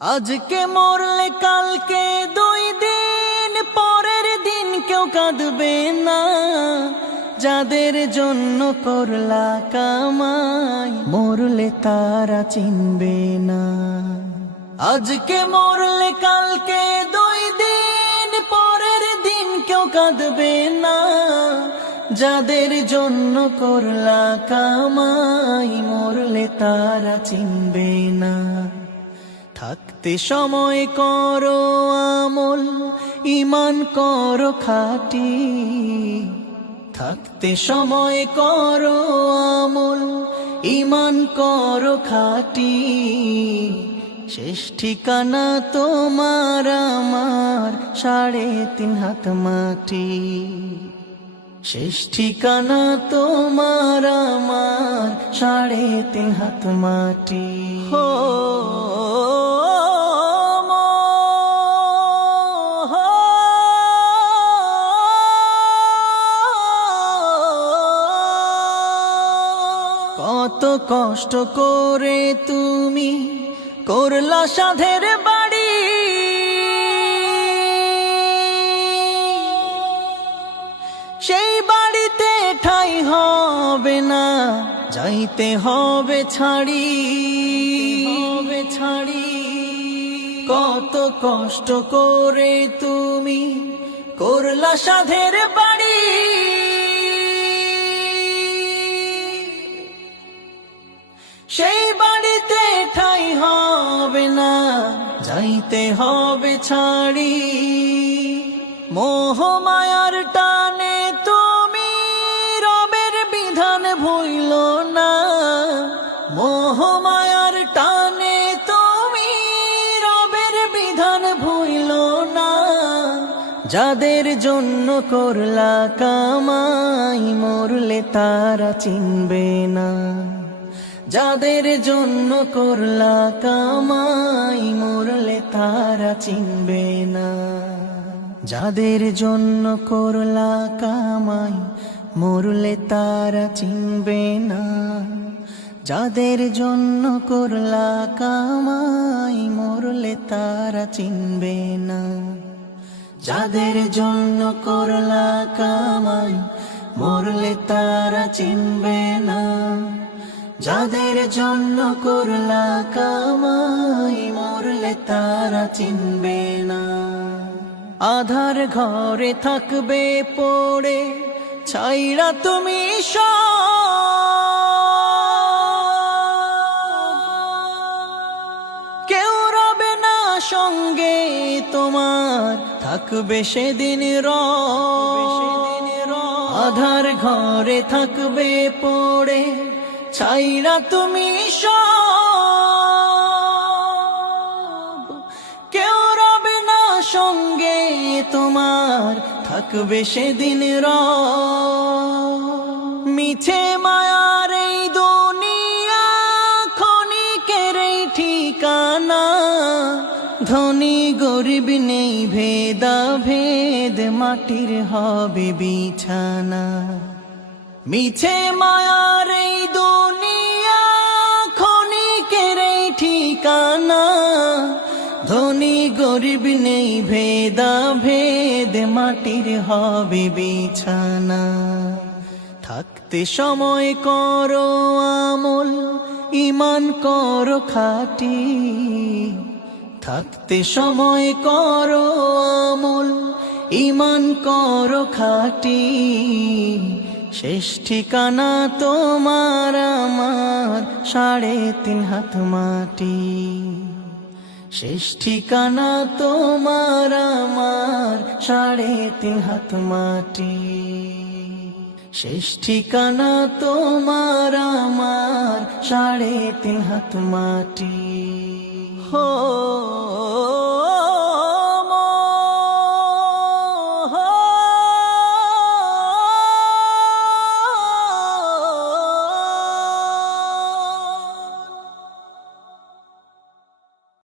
আজকে মরলে কালকে 2 দিন পরের দিন কেউ কাঁদবে না। যাদের জন্য করলা কামাই মরলে তারা চিনবে না। আজকে মরলে কালকে 2 দিন পরের দিন কেউ কাঁদবে না। যাদের জন্য করলা কামাই মরলে তারা চিনবে না। থাকতে সময় করো আমল, ঈমান করো খাঁটি। থাকতে সময় করো আমল, ঈমান করো খাঁটি। শেষ ঠিকানা তোমার আমার 3.5 হাত মাটি। শেষ ঠিকানা তোমার আমার 3.5 হাত মাটি। হো কত কষ্ট করে তুমি করলা সাধের বাড়ি। সেই বাড়িতে ঠাই হবে না, যাইতে হবে ছাড়ি। কত কষ্ট করে তুমি করলা সাধের বাড়ি। সেই বাড়িতে ঠাই হবে না, যাইতে হবে ছাড়ি। মোহ মায়ার টানে তুমি রবের বিধান ভুইলো না। মোহ মায়ার টানে তুমি রবের বিধান ভুইলো না। যাদের জন্য করলা কামাই মরলে তারা চিনবে না। যাদের জন্য করলা কামাই মরলে তারা চিনবে না। যাদের জন্য করলা কামাই মরলে তারা চিনবে না। যাদের জন্য করলা কামাই মরলে তারা চিনবে না। যাদের জন্য করলা কামাই মরলে তারা চিনবে না। যাদের জন্য করলা কামাই মরলে তারা চিনবে না। আধার ঘরে থাকবে পড়ে ছাইরা তুমি কেউ রবে না সঙ্গে তোমার, থাকবে সেদিন আধার ঘরে থাকবে পড়ে ছাইরা তুমি কেউ রবে না সঙ্গে তোমার, থাকবে সেদিন মিছে মায়ার এই দুনিয়া ক্ষণিকের এই ঠিকানা। ধনী গরিব নেই ভেদা ভেদ, মাটির হবে বিছানা। মিছে মায়ার এই দুনিয়া ক্ষণিকের এই ঠিকানা। ধনী গরিব নেই ভেদা ভেদ, মাটির হবে বিছানা। থাকতে সময় করো আমল, ঈমান করো খাঁটি। থাকতে সময় করো আমল, ঈমান করো খাঁটি। শেষ ঠিকানা তোমার আমার 3.5 হাত মাটি। শেষ ঠিকানা তোমার আমার 3.5 হাত মাটি। শেষ ঠিকানা তোমার আমার 3.5 হাত মাটি। হো